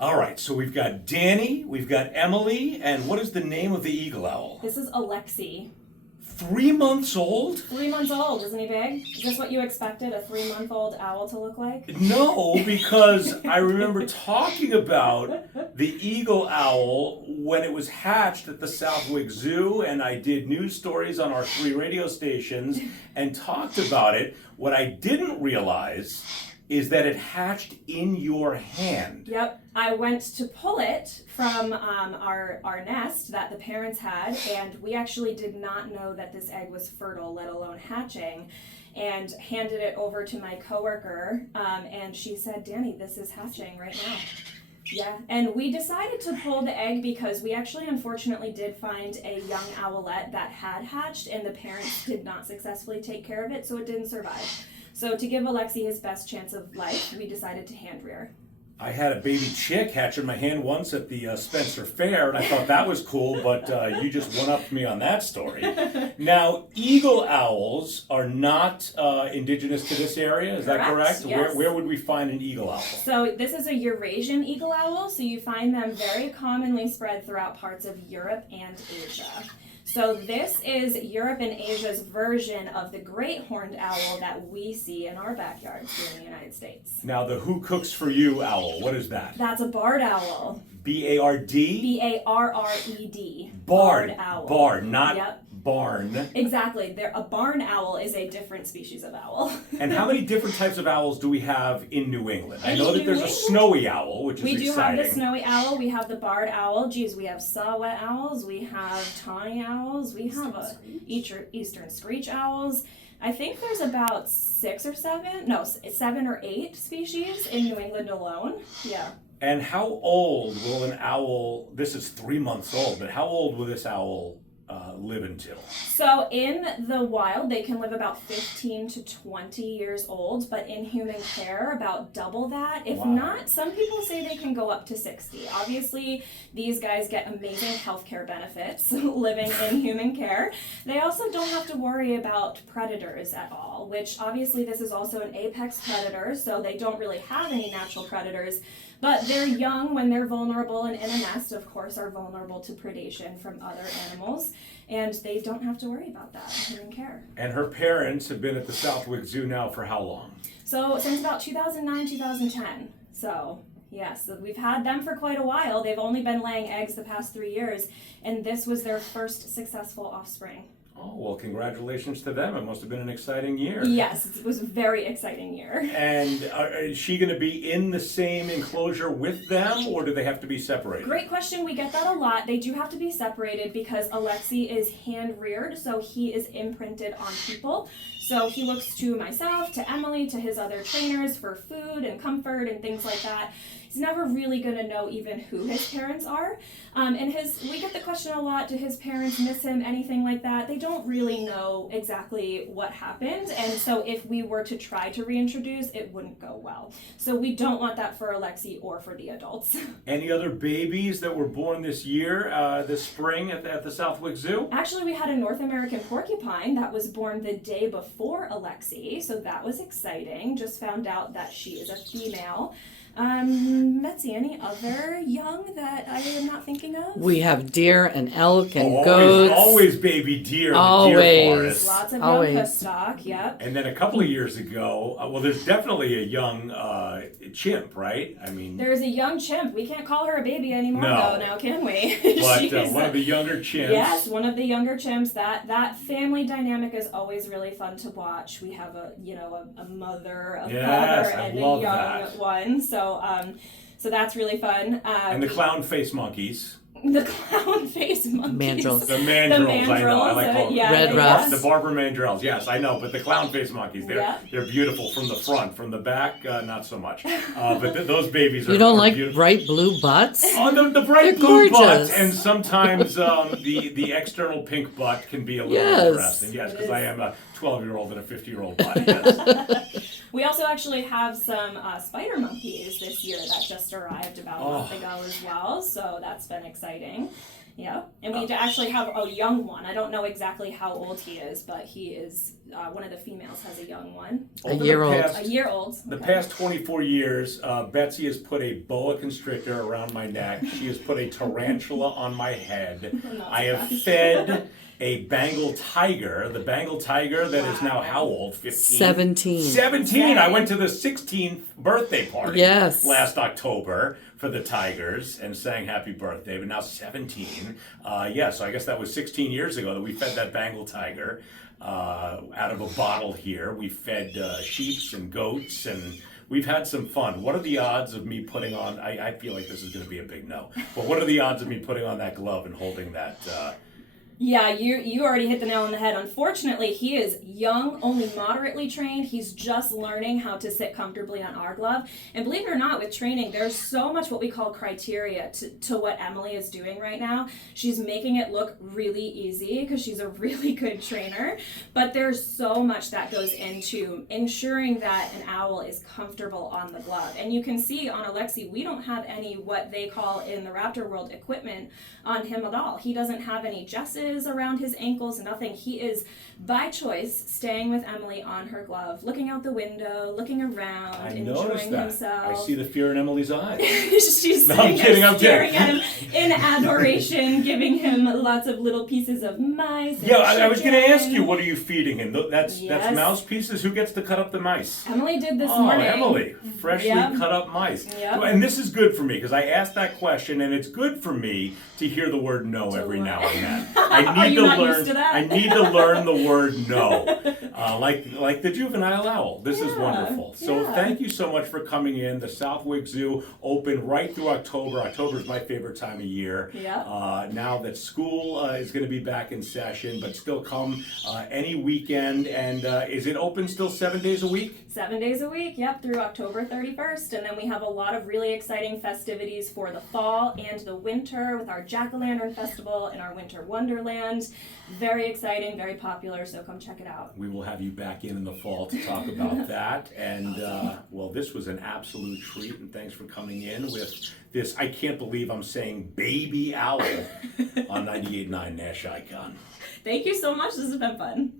All right, so we've got Danny, we've got Emily, and what is the name of the eagle owl? This is Alexi. 3 months old? 3 months old, isn't he big? Is this what you expected a 3-month-old owl to look like? No, because I remember talking about the eagle owl when it was hatched at the Southwicks Zoo, and I did news stories on our 3 radio stations and talked about it. What I didn't realize is that it hatched in your hand. Yep, I went to pull it from our nest that the parents had, and we actually did not know that this egg was fertile, let alone hatching, and handed it over to my coworker, and she said, Danny, this is hatching right now. Yeah, and we decided to pull the egg because we actually unfortunately did find a young owlet that had hatched, and the parents did not successfully take care of it, so it didn't survive. So to give Alexi his best chance of life, we decided to hand rear. I had a baby chick hatch in my hand once at the Spencer Fair, and I thought that was cool, but you just one-upped me on that story. Now, eagle owls are not indigenous to this area, is that correct? Yes. Where would we find an eagle owl? So this is a Eurasian eagle owl, so you find them very commonly spread throughout parts of Europe and Asia. So this is Europe and Asia's version of the great horned owl that we see in our backyards here in the United States. Now, the Who Cooks For You owl, what is that? That's a barred owl. B-A-R-D? B-A-R-R-E-D. Barred owl. Barred, not Yep. barn. Exactly. A barn owl is a different species of owl. And how many different types of owls do we have in New England? I know that there's a England? snowy owl, which is We do exciting. have the snowy owl, we have the barred owl, we have saw-whet owls, we have tawny owls, we have eastern screech owls. I think there's about 7 or 8 species in New England alone. Yeah. And how old will an owl, this is 3 months old, but how old will this owl live until? So in the wild, they can live about 15 to 20 years old, but in human care, about double that. If not, some people say they can go up to 60. Obviously, these guys get amazing healthcare benefits living in human care. They also don't have to worry about predators at all, which obviously this is also an apex predator, so they don't really have any natural predators. But they're young when they're vulnerable, and in a nest, of course, are vulnerable to predation from other animals, and they don't have to worry about that in human care. And her parents have been at the Southwick Zoo now for how long? So since about 2009, 2010. So yes, we've had them for quite a while. They've only been laying eggs the past 3 years, and this was their first successful offspring. Oh, well, congratulations to them. It must have been an exciting year. Yes, it was a very exciting year. And is she going to be in the same enclosure with them, or do they have to be separated? Great question. We get that a lot. They do have to be separated because Alexi is hand-reared, so he is imprinted on people. So he looks to myself, to Emily, to his other trainers for food and comfort and things like that. He's never really going to know even who his parents are. We get the question a lot, do his parents miss him, anything like that? They don't really know exactly what happened, and so if we were to try to reintroduce, it wouldn't go well. So we don't want that for Alexi or for the adults. Any other babies that were born this year, this spring at the Southwick Zoo? Actually, we had a North American porcupine that was born the day before Alexi, so that was exciting. Just found out that she is a female. Betsy, any other young that I am not thinking of? We have deer and elk and goats. goats. Always baby deer in the deer forest. Lots of young pustock, yep. And then a couple of years ago, there's definitely a young chimp, right? I mean, there's a young chimp. We can't call her a baby anymore, though, now can we? But one of the younger chimps. Yes, one of the younger chimps. That family dynamic is always really fun to watch. We have a mother, a father, and a young one. So that's really fun. And the clown face monkeys. The clown face monkeys. Mandrills. The mandrills, I know. I like calling them. Red ruffs. The Barbara mandrills, yes, I know. But the clown face monkeys, they're beautiful from the front. From the back, not so much. But those babies are You don't like beautiful. bright blue butts? Oh, the bright They're blue gorgeous. butt, and sometimes the external pink butt can be a little interesting. Yes, because I am a 12-year-old and a 50-year-old butt. Yes. We also actually have some spider monkeys this year that just arrived about a month ago as well, so that's been exciting. Yeah, and we actually have a young one. I don't know exactly how old he is, but he is one of the females has a young one. A year old. A year old. The Okay. past 24 years, Betsy has put a boa constrictor around my neck. She has put a tarantula on my head. I have fed a Bengal tiger, the Bengal tiger that is now how old? 15? 17. 17! I went to the 16th birthday party Yes. last October for the tigers and sang happy birthday, but now 17. So I guess that was 16 years ago that we fed that Bengal tiger out of a bottle here. We fed sheeps and goats, and we've had some fun. What are the odds of me putting on, I feel like this is going to be a big no, but what are the odds of me putting on that glove and holding that Yeah, you already hit the nail on the head. Unfortunately, he is young, only moderately trained. He's just learning how to sit comfortably on our glove. And believe it or not, with training, there's so much what we call criteria to what Emily is doing right now. She's making it look really easy because she's a really good trainer. But there's so much that goes into ensuring that an owl is comfortable on the glove. And you can see on Alexi, we don't have any what they call in the raptor world equipment on him at all. He doesn't have any jesses around his ankles, nothing. He is, by choice, staying with Emily on her glove, looking out the window, looking around, I enjoying noticed that. himself. I see the fear in Emily's eyes. She's No, I'm sitting kidding, there I'm staring kidding. at him in adoration, giving him lots of little pieces of mice. Yeah, I was going to ask you, chicken. what are you feeding him? That's Yes. mouse pieces? Who gets to cut up the mice? Emily did this Oh, morning. Emily, freshly Yep. cut up mice. Yep. And this is good for me because I asked that question, and it's good for me to hear the word no every now and then. I Are need you to not learn. used to that? I need to learn the word no, like the juvenile owl. This is Yeah, wonderful. So yeah. thank you so much for coming in. The Southwicks Zoo open right through October. October is my favorite time of year. Yep. Now that school is going to be back in session, but still come any weekend. And is it open still 7 days a week? 7 days a week, yep, through October 31st. And then we have a lot of really exciting festivities for the fall and the winter with our Jack-o'-lantern festival and our Winter Wonderland. Very exciting, very popular, so come check it out. We will have you back in the fall to talk about that. And, well, this was an absolute treat, and thanks for coming in with this, I can't believe I'm saying baby owl on 98.9 Nash Icon. Thank you so much. This has been fun.